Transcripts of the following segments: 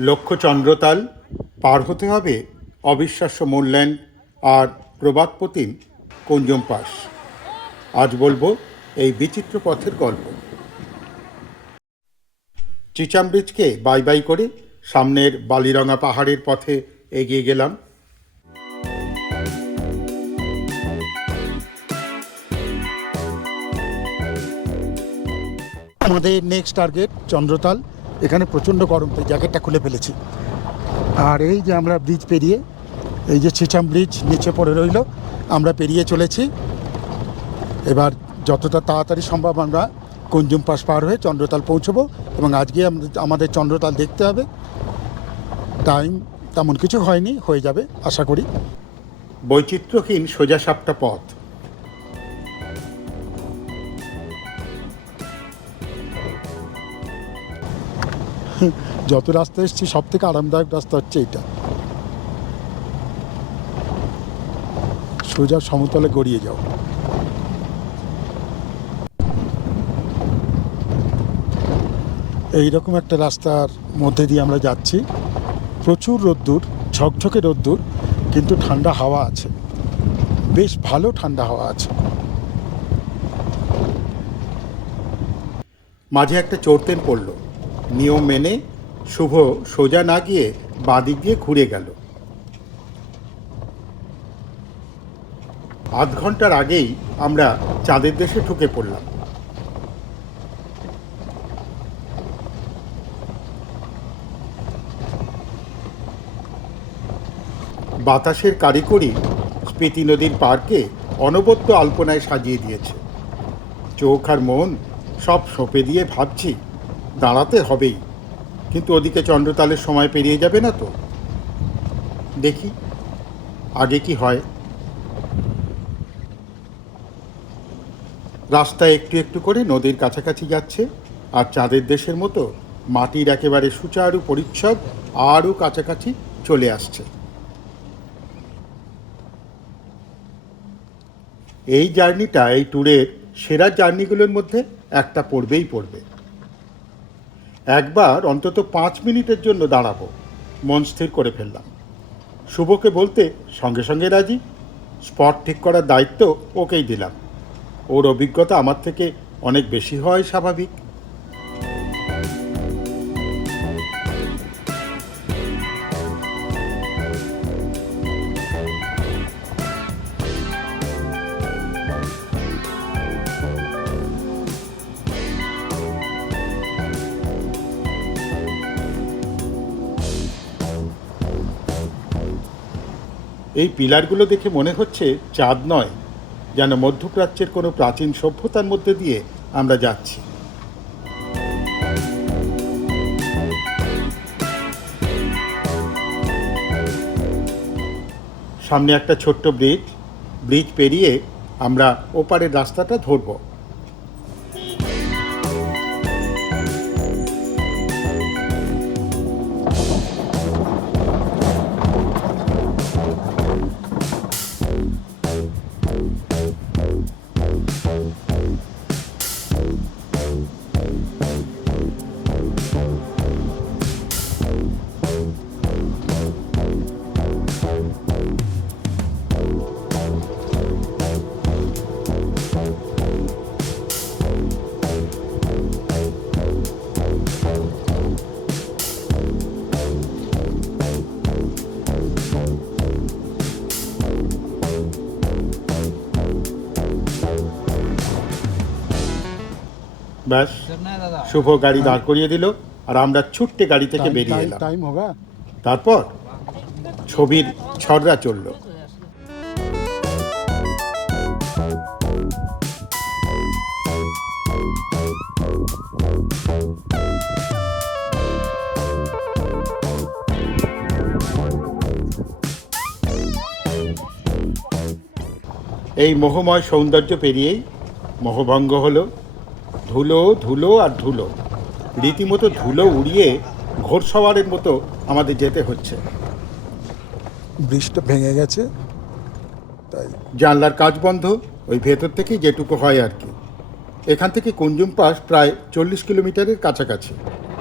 লক্ষ্য চন্দ্রতাল পার হতে হবে অবিশ্বাস্য মূল্যায়ন আর প্রবাদ প্রতিম কুঞ্জম পাস আজ বলব এই বিচিত্র পথের গল্প। চিচাম ব্রিজকে বাই বাই করে সামনের বালিরঙা পাহাড়ের পথে এগিয়ে গেলাম। আমাদের নেক্সট টার্গেট চন্দ্রতাল। এখানে প্রচণ্ড গরম, তাই জ্যাকেটটা খুলে ফেলেছি। আর এই যে আমরা ব্রিজ পেরিয়ে, এই যে ছিচাম ব্রিজ নিচে পড়ে রইল, আমরা পেরিয়ে চলেছি। এবার যতটা তাড়াতাড়ি সম্ভব আমরা কুঞ্জুম পাস পার হয়ে চন্দ্রতাল পৌঁছবো এবং আজকে আমাদের- চন্দ্রতাল দেখতে হবে। টাইম তেমন কিছু হয়নি, হয়ে যাবে, আশা করি। বৈচিত্র্যহীন সোজা সাপটা পথ। যত রাস্তা এসেছি সব থেকে আরামদায়ক রাস্তা হচ্ছে এটা সোজা সমতলে গড়িয়ে যাও। এইরকম একটা রাস্তার মধ্যে দিয়ে আমরা যাচ্ছি। প্রচুর রোদ্দুর, ঝকঝকে রোদ্দুর, কিন্তু ঠান্ডা হাওয়া আছে। বেশ ভালো ঠান্ডা হাওয়া আছে। মাঝে একটা চোরতেন পড়ল। নিয়ম মেনে শুভ সোজা না গিয়ে বাদিক দিয়ে ঘুরে গেল। আধ ঘণ্টার আগেই আমরা চাঁদের দেশে ঢুকে পড়লাম। বাতাসের কারিগরি স্পিতি নদীর পার্কে অনবদ্য আলপনায় সাজিয়ে দিয়েছে। চোখ আর মন সব সঁপে দিয়ে ভাবছি দাঁড়াতে হবেই। কিন্তু ওদিকে চন্দ্রতালের সময় পেরিয়ে যাবে না তো। দেখি, আগে কি হয়। রাস্তা একটু একটু করে নদীর কাছাকাছি যাচ্ছে, আর চাঁদের দেশের মতো মাটির একেবারে সুচারু পরিচ্ছদ আরও কাছাকাছি চলে আসছে। এই জার্নিটা, এই ট্যুরের সেরা জার্নিগুলোর মধ্যে একটা পড়বেই পড়বে। একবার অন্তত পাঁচ মিনিটের জন্য দাঁড়াবো। মন স্থির করে ফেললাম। শুভকে বলতে সঙ্গে সঙ্গে রাজি। স্পট ঠিক করার দায়িত্ব ওকেই দিলাম। ওর অভিজ্ঞতা আমার থেকে অনেক বেশি হয় স্বাভাবিক। এই পিলারগুলো দেখে মনে হচ্ছে চাঁদ নয়, যেন মধ্যপ্রাচ্যের কোনো প্রাচীন সভ্যতার মধ্যে দিয়ে আমরা যাচ্ছি। সামনে একটা ছোট্ট ব্রিজ ব্রিজ পেরিয়ে আমরা ওপারের রাস্তাটা ধরবো। ব্যাস। শুভ গাড়ি দাঁড় করিয়ে দিল আর আমরা ছুট্টে গাড়ি থেকে বেরিয়ে এলাম। তারপর ছবির ছড়রা চলল। এই মোহময় সৌন্দর্য পেরিয়েই মোহভঙ্গ হলো। ধুলো ধুলো আর ধুলো। রীতিমতো ধুলো উড়িয়ে ঘোড়সওয়ারের মতো আমাদের যেতে হচ্ছে। ব্রিজটা ভেঙে গেছে তাই জানলার কাজ বন্ধ ওই ভেতর থেকে যেটুকু হয় আর কি। এখান থেকে কুঞ্জুম পাস প্রায় চল্লিশ কিলোমিটারের কাছাকাছি।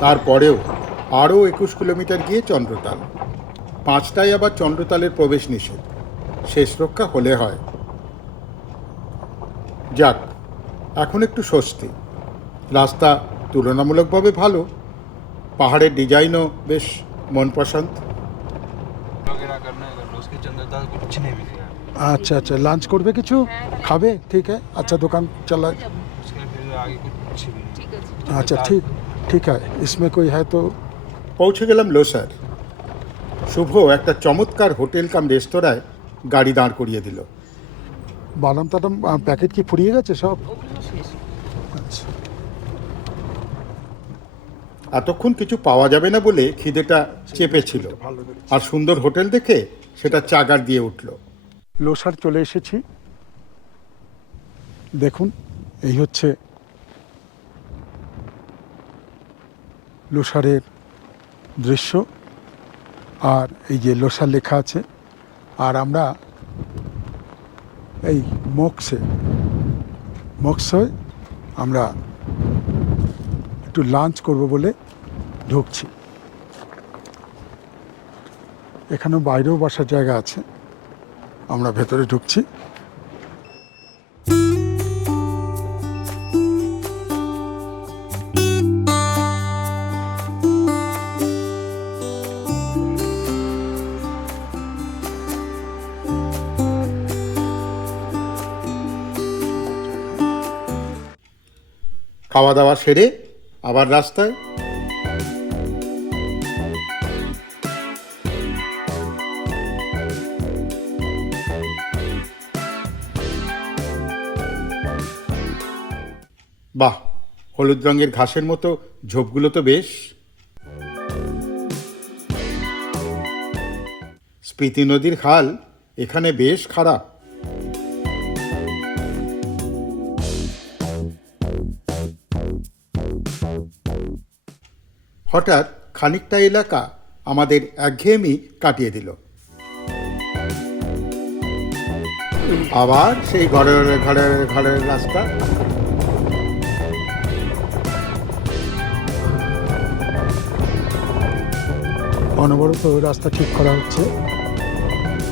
তারপরেও আরও একুশ কিলোমিটার গিয়ে চন্দ্রতাল। পাঁচটায় আবার চন্দ্রতালের প্রবেশ নিষেধ। শেষ রক্ষা হলে হয়। যাক এখন একটু স্বস্তি। রাস্তা তুলনামূলকভাবে ভালো। পাহাড়ের ডিজাইনও বেশ মন পছন্দ আচ্ছা আচ্ছা লাঞ্চ করবে কিছু? খাবে? ঠিক আছে। আচ্ছা দোকান চালা আচ্ছা ঠিক ঠিক আছে। ইসমে কই হ্যাঁ তো? পৌঁছে গেলাম লোসার শুভ একটা চমৎকার হোটেল কাম রেস্তোরাঁয় গাড়ি দাঁড় করিয়ে দিল। বাদাম টাদাম প্যাকেট কি ফুরিয়ে গেছে সব? শেষ। আচ্ছা এতক্ষণ কিছু পাওয়া যাবে না বলে খিদেটা চেপেছিল। আর সুন্দর হোটেল দেখে সেটা চাগার দিয়ে উঠল। লোসার চলে এসেছি। দেখুন এই হচ্ছে লোসারের দৃশ্য। আর এই যে লোসার লেখা আছে। আর আমরা এই মক্সে মক্সে আমরা একটু লাঞ্চ করব বলে ঢুকছি। এখানে বাইরেও বসার জায়গা আছে। আমরা ভেতরে ঢুকছি। খাওয়া দাওয়া সেরে আবার রাস্তায় বাহ, হলুদ রঙের ঘাসের মতো ঝোপগুলো তো বেশ। স্পিতি নদীর খাল এখানে বেশ খারাপ। হঠাৎ খানিকটা এলাকা আমাদের একঘেয়েমি কাটিয়ে দিল। আবার সেই ঘরের ঘরের ঘরের রাস্তা। অনবরত রাস্তা ঠিক করা হচ্ছে।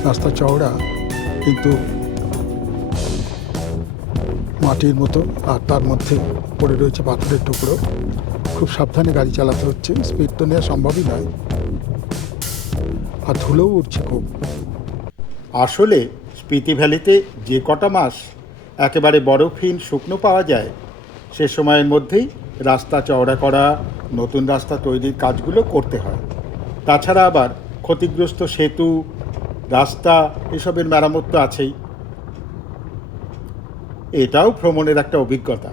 রাস্তা চওড়া, কিন্তু মাটির মতো, আর তার মধ্যে পড়ে রয়েছে পাথরের টুকরো। খুব সাবধানে গাড়ি চালাতে হচ্ছে। স্পিড তো নেওয়া সম্ভবই নয়। আর ধুলোও উঠছে খুব। আসলে স্পিতি ভ্যালিতে যে কটা মাস একেবারে বরফহীন শুকনো পাওয়া যায়, সে সময়ের মধ্যেই রাস্তা চওড়া করা, নতুন রাস্তা তৈরির কাজগুলো করতে হয়। তাছাড়া আবার ক্ষতিগ্রস্ত সেতু, রাস্তা এসবের মেরামত তো আছেই। এটাও ভ্রমণের একটা অভিজ্ঞতা।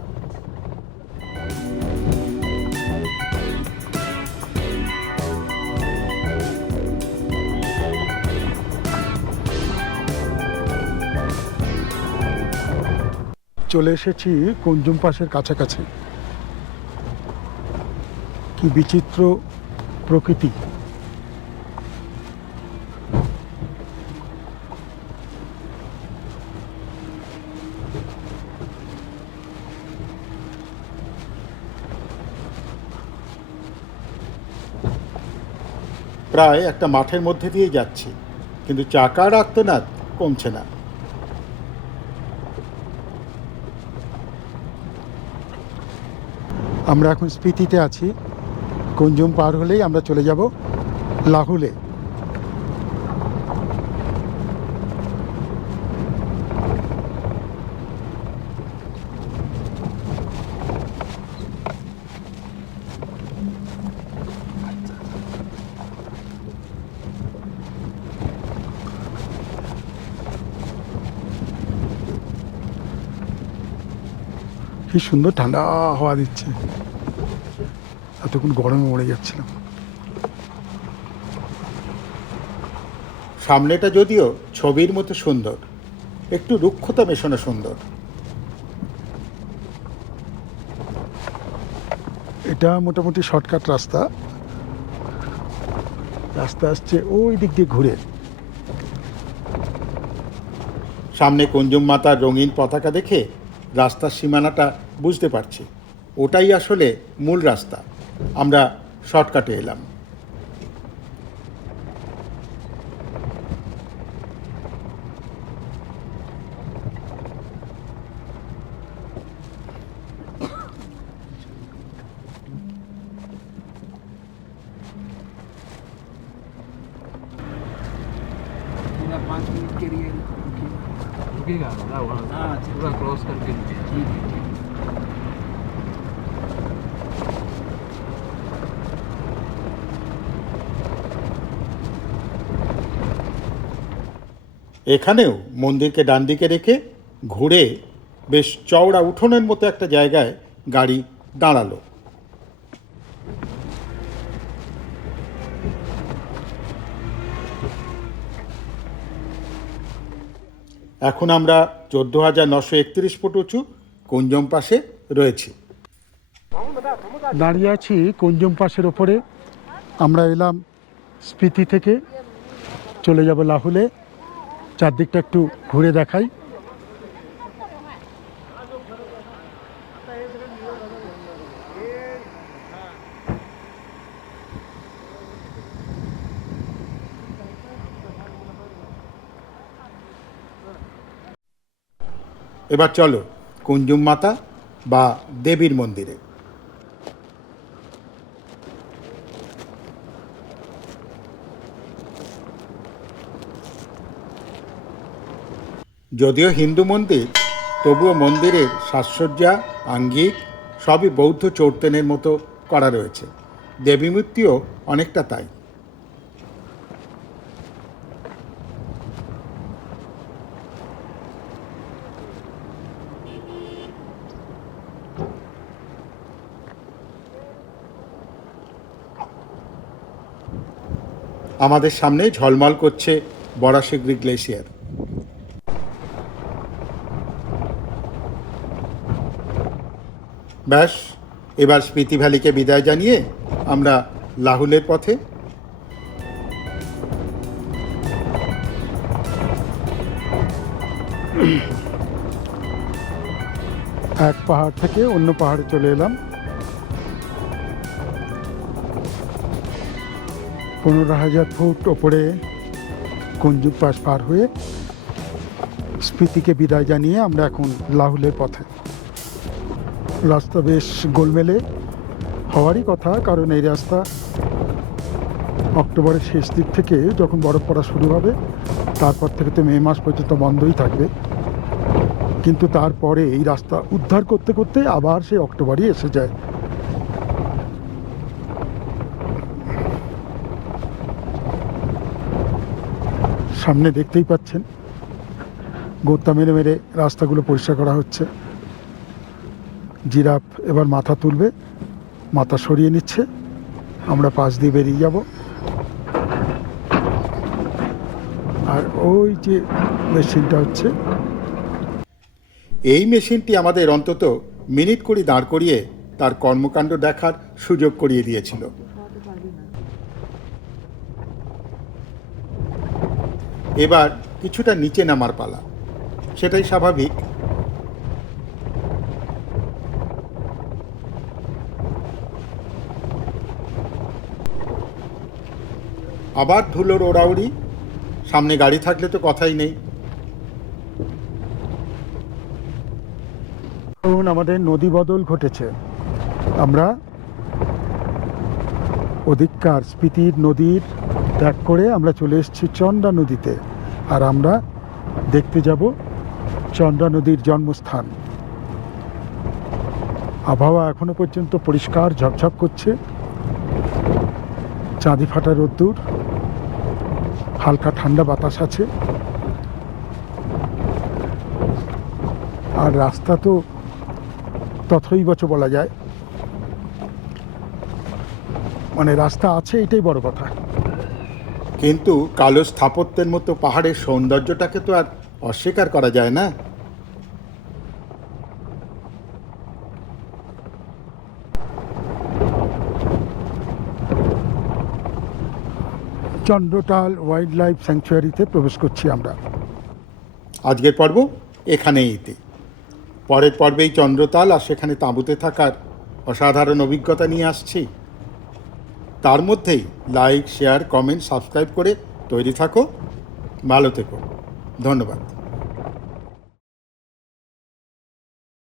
চলে এসেছি কুঞ্জুম পাশের কাছাকাছি। কি বিচিত্র প্রকৃতি। প্রায় একটা মাঠের মধ্যে দিয়ে যাচ্ছি, কিন্তু চাকার আত্মনাদ কমছে না। আমরা এখন স্পিতিতে আছি। কুঞ্জুম পার হলেই আমরা চলে যাব লাহুলে। কি সুন্দর ঠান্ডা হাওয়া দিচ্ছে। এতক্ষণ গরমে মরে যাচ্ছিলাম। সামনেটা যদিও ছবির মতো সুন্দর একটু রুক্ষতা মেশানো সুন্দর। এটা মোটামুটি শর্টকাট রাস্তা। রাস্তা আসছে ওই দিক দিয়ে ঘুরে। সামনে কুঞ্জুম মাতার রঙিন পতাকা দেখে রাস্তার সীমানাটা বুঝতে পারছি। ওটাই আসলে মূল রাস্তা। আমরা শর্টকাটে এলাম। पूरा क्रॉस करके এখানেও মন্দিরকে ডান দিকে রেখে ঘুরে বেশ চওড়া উঠোনের মতো একটা জায়গায় গাড়ি দাঁড়ালো এখন আমরা চোদ্দ হাজার নশো একত্রিশ ফুট উঁচু কুঞ্জম পাশে রয়েছি। দাঁড়িয়ে আছি কুঞ্জম পাশের ওপরে। আমরা এলাম স্পিতি থেকে। চলে যাব লাহুলে। চারদিকটা একটু ঘুরে দেখাই। এবার চলো, কুঞ্জুম মাতা বা দেবীর মন্দিরে। যদিও হিন্দু মন্দির, তবুও মন্দিরের সাজসজ্জা, আঙ্গিক সবই বৌদ্ধ চৌর্তেনের মতো করা রয়েছে। দেবী মূর্তিও অনেকটা তাই। আমাদের সামনে ঝলমল করছে বরাশিগড়ি গ্লেশিয়ার। ব্যাস, এবার স্মৃতি ভ্যালিকে বিদায় জানিয়ে আমরা লাহুলের পথে এক পাহাড় থেকে অন্য পাহাড়ে চলে এলাম। পনেরো হাজার ফুট ওপরে কুঞ্জুম পাস পার হয়ে স্পিতিকে বিদায় জানিয়ে আমরা এখন লাহুলের পথে। রাস্তা বেশ গোলমেলে হওয়ারই কথা, কারণ এই রাস্তা অক্টোবরের শেষ দিক থেকে যখন বরফ পড়া শুরু হবে, তারপর থেকে তো মে মাস পর্যন্ত বন্ধই থাকবে। কিন্তু তারপরে এই রাস্তা উদ্ধার করতে করতে আবার সেই অক্টোবরই এসে যায়। সামনে দেখতেই পাচ্ছেন। গোত্তা মেরে মেরে রাস্তাগুলো পরিষ্কার করা হচ্ছে। জিরাফ এবার মাথা তুলবে, মাথা সরিয়ে নিচ্ছে। আমরা পাশ দিয়ে বেরিয়ে যাব। আর ওই যে মেশিনটা হচ্ছে। এই মেশিনটি আমাদের অন্তত মিনিট কুড়ি দাঁড় করিয়ে তার কর্মকাণ্ড দেখার সুযোগ করিয়ে দিয়েছিল। এবার কিছুটা নিচে নামার পালা। সেটাই স্বাভাবিক। আবার ধুলোর ওড়াউড়ি। সামনে গাড়ি থাকলে তো কথাই নেই। এখন আমাদের নদী বদল ঘটেছে। আমরা অধিককার স্পিতির নদীর ত্যাগ করে আমরা চলে এসেছি চন্দ্রা নদীতে। আর আমরা দেখতে যাব চন্দ্রা নদীর জন্মস্থান। আবহাওয়া এখনও পর্যন্ত পরিষ্কার, ঝকঝক করছে। চাঁদি ফাটা রোদ্দুর, হালকা ঠান্ডা বাতাস আছে। আর রাস্তা তো তথই বচ বলা যায়। মানে রাস্তা আছে, এটাই বড় কথা। কিন্তু কালো স্থাপত্যের মতো পাহাড়ের সৌন্দর্যটাকে তো আর অস্বীকার করা যায় না। চন্দ্রতাল ওয়াইল্ড লাইফ স্যাংচুয়ারিতে প্রবেশ করছি আমরা। আজকের পর্ব এখানেই ইতি। পরের পর্বেই চন্দ্রতাল আর সেখানে তাঁবুতে থাকার অসাধারণ অভিজ্ঞতা নিয়ে আসছি। তার মধ্যেই লাইক শেয়ার কমেন্ট সাবস্ক্রাইব করে তৈরি থাকো। ভালো থেকো। ধন্যবাদ।